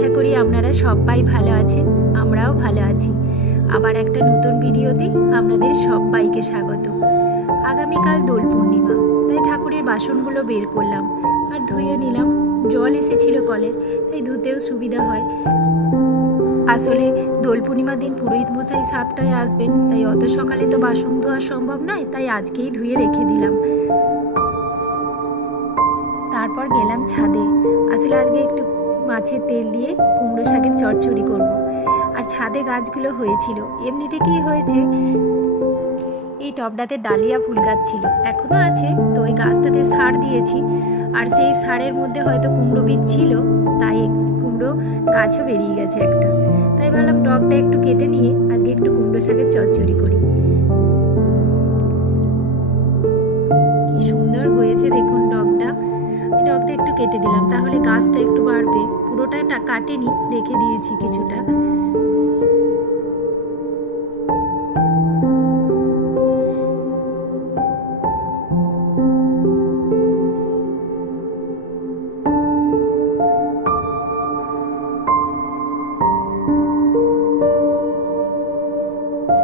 আশা করি আপনারা সবাই ভালো আছেন, আমরাও ভালো আছি। আবার একটা নতুন ভিডিওতে আপনাদের সবাইকে স্বাগত। আগামীকাল দোল পূর্ণিমা, তাই ঠাকুরের বাসনগুলো বের করলাম আর ধুয়ে নিলাম। জল এসেছিল কলের, তাই ধুতেও সুবিধা হয়। আসলে দোল পূর্ণিমার দিন পুরোহিত মশাই 7টায় আসবেন, তাই অত সকালে তো বাসন ধোয়া সম্ভব নয়, তাই আজকেই ধুয়ে রেখে দিলাম। তারপর গেলাম ছাদে। আসলে আজকে একটু মাছের তেল দিয়ে কুমড়ো শাকের চচ্চড়ি করব। আর ছাদে গাছগুলো হয়েছিল, এমনি থেকেই হয়েছে। এই টবটাতে ডালিয়া ফুল গাছ ছিল, এখনো আছে, তো ওই গাছটাতে সার দিয়েছি। আর সেই সারের মধ্যে হয়তো কুমড়ো বীজ ছিল, তাই কুমড়ো গাছও বেরিয়ে গেছে একটা। তাই ভাবলাম টবটা একটু কেটে নিয়ে আজকে একটু কুমড়ো শাকের চচ্চড়ি করি। কি সুন্দর হয়েছে দেখুন টবটা। টবটা একটু কেটে দিলাম, তাহলে গাছটা একটু বাড়বে। পুরোটা কাটেনি, রেখে দিয়েছি কিছুটা।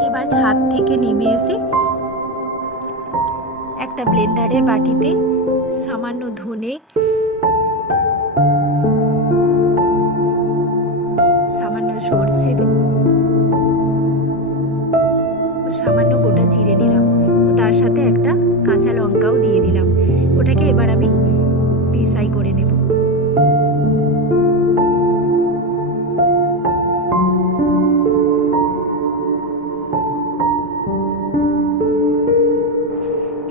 এবার ছাদ থেকে নেমে এসে একটা ব্লেন্ডারের বাটিতে সামান্য ধনে, সামান্য সর্ষে ও সামান্য গোটা জিরে নিলাম, ও তার সাথে একটা কাঁচা লঙ্কাও দিয়ে দিলাম। ওটাকে এবার আমি পেশাই করে নেব।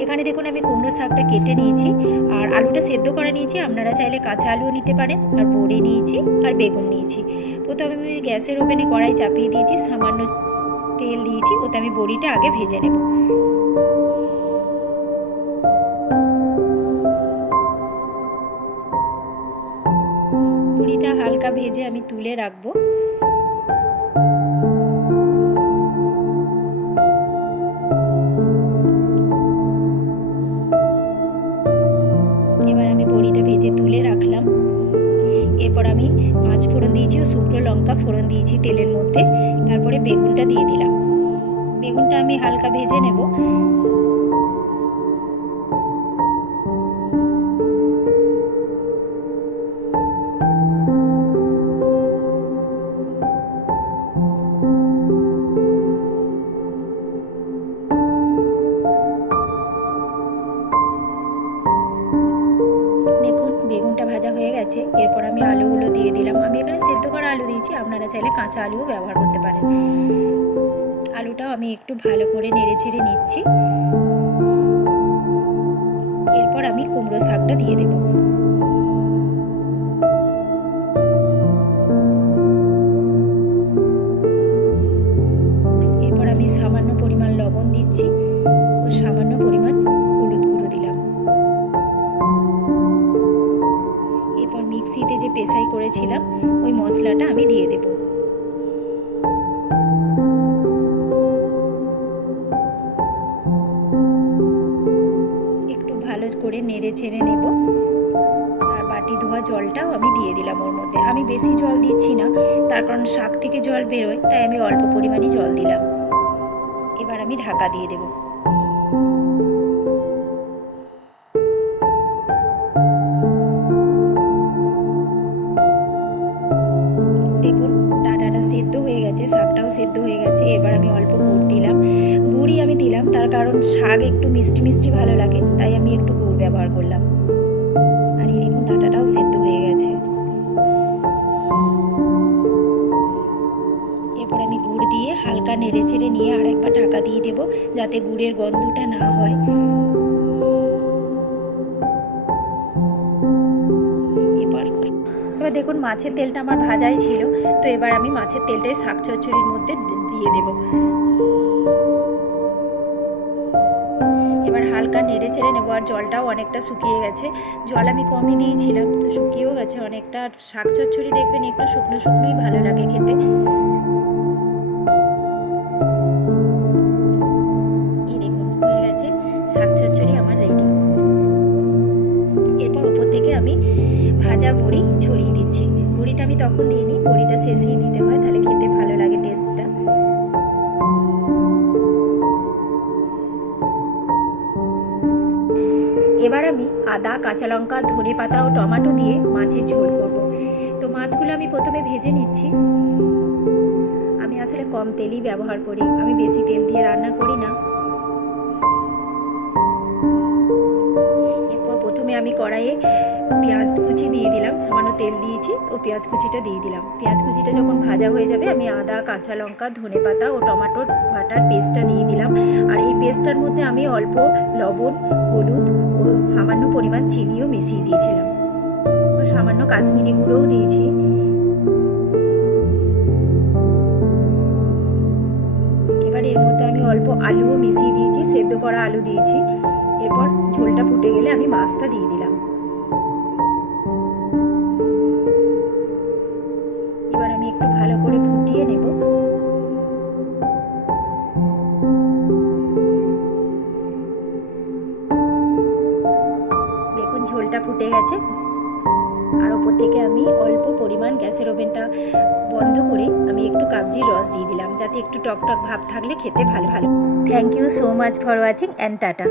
এখানে দেখুন আমি কুমড়ো শাকটা কেটে নিয়েছি আর আলুটা সেদ্ধ করে নিয়েছি। আপনারা চাইলে কাঁচা আলুও নিতে পারেন। আর বড়ি নিয়েছি আর বেগুন নিয়েছি। প্রথমে আমি গ্যাসের ওভেনে কড়াই চাপিয়ে দিয়েছি, সামান্য তেল দিয়েছি, ওতে আমি বড়িটা আগে ভেজে নেব। বড়িটা হালকা ভেজে আমি তুলে রাখবো। এবার আমি বড়িটা ভেজে তুলে রাখলাম। এরপর আমি পাঁচ ফোড়ন দিয়েছি ও শুকনো লঙ্কা ফোড়ন দিয়েছি তেলের মধ্যে। তারপরে বেগুনটা দিয়ে দিলাম। বেগুনটা আমি হালকা ভেজে নেব। দেখুন বেগুনটা ভাজা হয়ে গেছে। এরপর আমি আলুগুলো দিয়ে দিলাম। আমি এখানে সেদ্ধ করা আলু দিয়েছি, আপনারা চাইলে কাঁচা আলুও ব্যবহার করতে পারেন। আলুটাও আমি একটু ভালো করে নেড়ে চেড়ে নিচ্ছি। এরপর আমি কুমড়ো শাকটা দিয়ে দেব। এরপর আমি সামান্য পরিমাণ লবণ দিচ্ছি ও সামান্য পরিমাণ হলুদ গুঁড়ো দিলাম। এরপর মিক্সিতে যে পেশাই করেছিলাম ওই মশলাটা আমি দিয়ে দেব। একটু ভালো করে নেড়ে চেড়ে নেব। আর বাটি ধোয়া জলটাও আমি দিয়ে দিলাম ওর মধ্যে। আমি বেশি জল দিচ্ছি না, তার কারণ শাক থেকে জল বেরোয়, তাই আমি অল্প পরিমাণই জল দিলাম। এবার আমি ঢাকা দিয়ে দেব। দেখুন ডাঁটাটা সেদ্ধ হয়ে গেছে, শাকটাও সেদ্ধ হয়ে গেছে। এবার আমি অল্প গুড় দিলাম। গুড়ই আমি দিলাম তার কারণ শাক একটু মিষ্টি মিষ্টি ভালো লাগে, তাই আমি একটু গুড় ব্যবহার করলাম। আর এই দেখুন ডাঁটাটাও সেদ্ধ হয়ে গেছে। এরপর আমি গুড় দিয়ে হালকা নেড়ে চেড়ে নিয়ে আর একবার ঢাকা দিয়ে দেব, যাতে গুড়ের গন্ধটা না হয়। এবার দেখুন মাছের তেলটা আমার ভাজাই ছিল, তো এবার আমি মাছের তেলটাই শাক চচ্চড়ির মধ্যে দিয়ে দেব। এবার হালকা নেড়ে চেড়ে নেবো। আর জলটাও অনেকটা শুকিয়ে গেছে, জল আমি কমই দিয়েছিলাম, তো শুকিয়েও গেছে অনেকটা। আর শাক চচ্চড়ি দেখবেন একটু শুকনো শুকনোই ভালো লাগে খেতে। এই দেখুন হয়ে গেছে, শাক চচ্চড়ি আমার রেডি। এরপর ওপর থেকে আমি ভাজা বড়ি ছড়িয়ে দিচ্ছি। বড়িটা আমি তখন দিইনি, এবার আমি আদা, কাঁচা লঙ্কা, ধনেপাতা ও টমেটো দিয়ে মাছের ঝোল করব। তো মাছগুলো আমি প্রথমে ভেজে নিচ্ছি। আমি আসলে কম তেলই ব্যবহার করি, আমি বেশি তেল দিয়ে রান্না করি না। এরপর প্রথমে আমি কড়াইয়ে পেঁয়াজ কুচি দিয়ে দিলাম, সামান্য তেল দিয়েছি, তো পেঁয়াজ কুচিটা দিয়ে দিলাম। পেঁয়াজ কুচিটা যখন ভাজা হয়ে যাবে আমি আদা, কাঁচা লঙ্কা, ধনেপাতা ও টমেটোর বাটার পেস্টটা দিয়ে দিলাম। আর এই পেস্টটার মধ্যে আমি অল্প লবণ, হলুদ ও সামান্য পরিমাণ চিনিও মিশিয়ে দিয়েছিলাম, ও সামান্য কাশ্মীরি গুঁড়োও দিয়েছি। এবার এর মধ্যে আমি অল্প আলুও মিশিয়ে দিয়েছি, সেদ্ধ করা আলু দিয়েছি। এরপর ঝোলটা ফুটে গেলে আমি মাছটা দিয়ে দিলাম। এবার আমি একটু ভালো করে ফুটিয়ে নেব। দেখুন ঝোলটা ফুটে গেছে। আর ওপর থেকে আমি অল্প পরিমাণ গ্যাসের ওভেনটা বন্ধ করে আমি একটু কাগজির রস দিয়ে দিলাম, যাতে একটু টক টক ভাব থাকলে খেতে ভালো। Thank you so much for watching and tata.